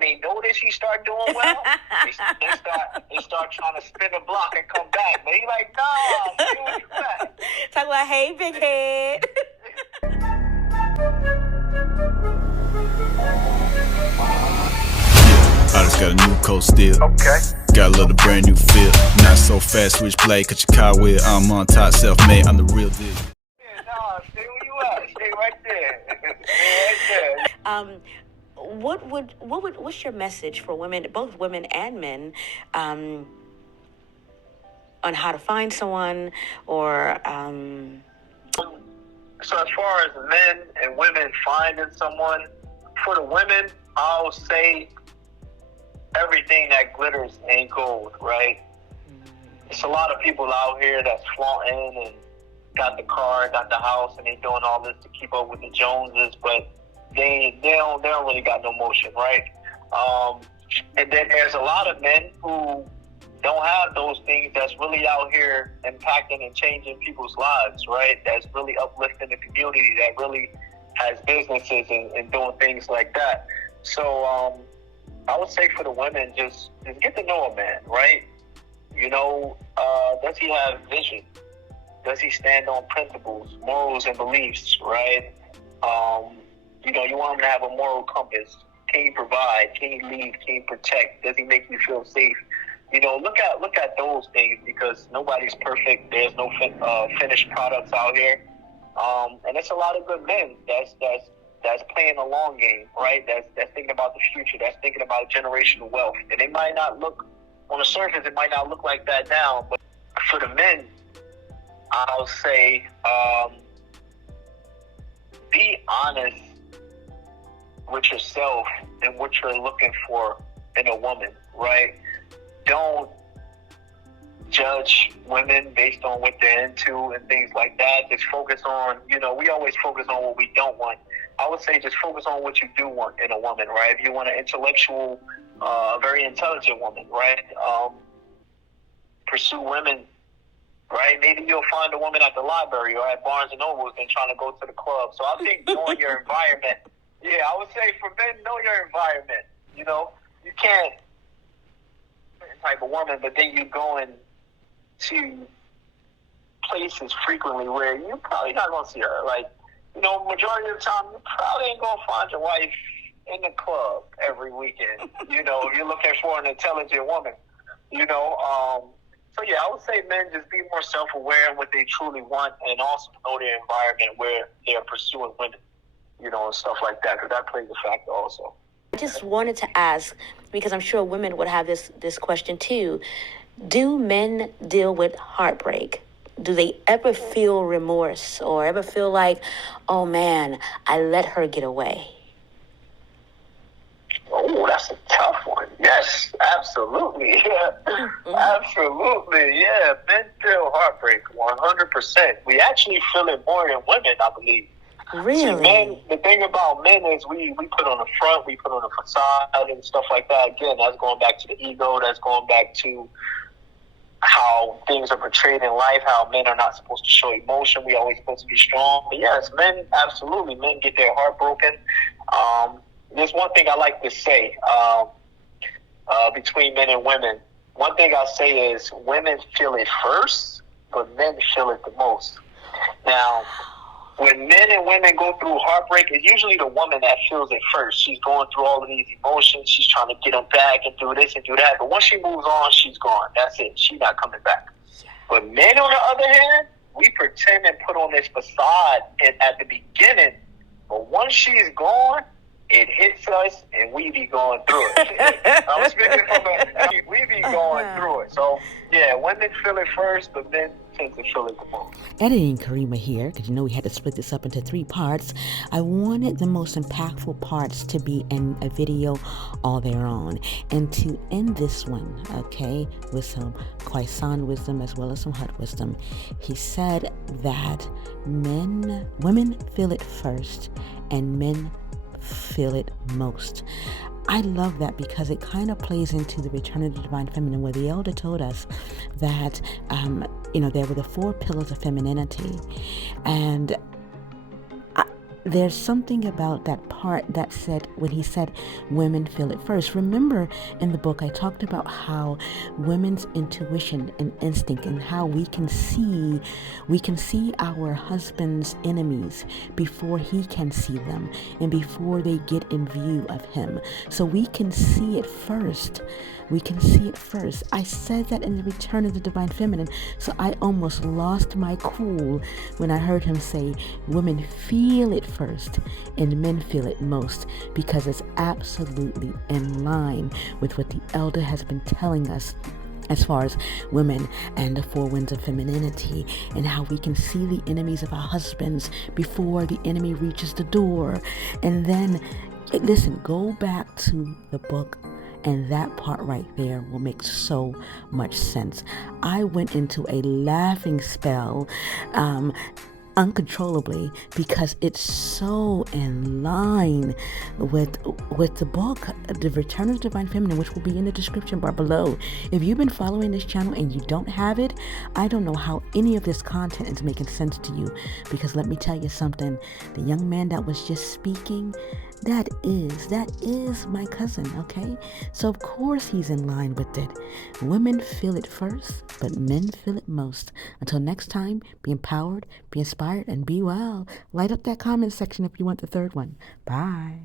when they notice he start doing well, they start trying to spin a block and come back. But he like, nah, stay where you at. Talk about, hey, big head. I just got a new coat still. Okay. Got a little brand new feel. Not so fast, switch play, cut your car with. I'm on top, self-made, I'm the real deal. Yeah, nah, stay where you at. Stay right there. Stay right there. What's your message for women, both women and men, on how to find someone, or So as far as men and women finding someone, for the women, I'll say everything that glitters ain't gold, right? It's a lot of people out here that's flaunting and got the car, got the house, and they doing all this to keep up with the Joneses, but they don't really got no motion, right? And then there's a lot of men who don't have those things that's really out here impacting and changing people's lives, right? That's really uplifting the community, that really has businesses and doing things like that. So I would say for the women, just get to know a man, right? You know, does he have vision? Does he stand on principles, morals, and beliefs, right? You know, you want him to have a moral compass. Can he provide? Can he lead? Can he protect? Does he make you feel safe? You know, look at those things, because nobody's perfect. There's no finished products out here, and it's a lot of good men that's playing the long game, right? That's thinking about the future. That's thinking about generational wealth. And it might not look on the surface. It might not look like that now, but for the men, I'll say be honest with yourself and what you're looking for in a woman, right? Don't judge women based on what they're into and things like that. Just focus on, you know, we always focus on what we don't want. I would say just focus on what you do want in a woman, right? If you want an intellectual, very intelligent woman, right? Pursue women, right? Maybe you'll find a woman at the library or at Barnes & Noble than trying to go to the club. So I think knowing your environment. Yeah, I would say for men, know your environment. You know, you can't type of woman, but then you're going to places frequently where you're probably not going to see her. Like, you know, majority of the time, you probably ain't going to find your wife in the club every weekend, you know, if you're looking for an intelligent woman, you know. So, yeah, I would say men just be more self-aware of what they truly want, and also know their environment where they're pursuing women, you know, and stuff like that, because that plays a factor also. I just wanted to ask, because I'm sure women would have this question too. Do men deal with heartbreak? Do they ever feel remorse or ever feel like, oh man, I let her get away? Oh, that's a tough one. Yes, absolutely. Yeah. Absolutely. Yeah, men feel heartbreak 100%. We actually feel it more than women, I believe. Really? See, men, the thing about men is we put on the front, we put on the facade and stuff like that. Again, that's going back to the ego. That's going back to how things are portrayed in life, how men are not supposed to show emotion. We always supposed to be strong. But yes, men, absolutely. Men get their heart broken. There's one thing I like to say between men and women. One thing I'll say is women feel it first, but men feel it the most. Now, when men and women go through heartbreak, it's usually the woman that feels it first. She's going through all of these emotions. She's trying to get them back and do this and do that. But once she moves on, she's gone. That's it. She's not coming back. But men, on the other hand, we pretend and put on this facade at the beginning. But once she's gone, it hits us and we be going through it. I'm speaking from we be going through it. So, yeah, women feel it first, but men tend to feel it the most. Editing Karima here, because you know we had to split this up into 3 parts. I wanted the most impactful parts to be in a video all their own. And to end this one, okay, with some Quasan wisdom as well as some heart wisdom, he said that women feel it first and men feel it most. I love that because it kind of plays into the return of the divine feminine, where the elder told us that there were the 4 pillars of femininity, and there's something about that part that said, when he said women feel it first. Remember in the book I talked about how women's intuition and instinct, and how we can see our husband's enemies before he can see them and before they get in view of him. So we can see it first. I said that in the Return of the Divine Feminine, so I almost lost my cool when I heard him say women feel it first and men feel it most, because it's absolutely in line with what the elder has been telling us as far as women and the four winds of femininity, and how we can see the enemies of our husbands before the enemy reaches the door. And then, listen, go back to the book, and that part right there will make so much sense. I went into a laughing spell, uncontrollably, because it's so in line with the book, The Return of the Divine Feminine, which will be in the description bar below. If you've been following this channel and you don't have it, I don't know how any of this content is making sense to you, because let me tell you something, the young man that was just speaking, that is my cousin, okay? So of course he's in line with it. Women feel it first, but men feel it most. Until next time, be empowered, be inspired, and be well. Light up that comment section if you want the third one. Bye.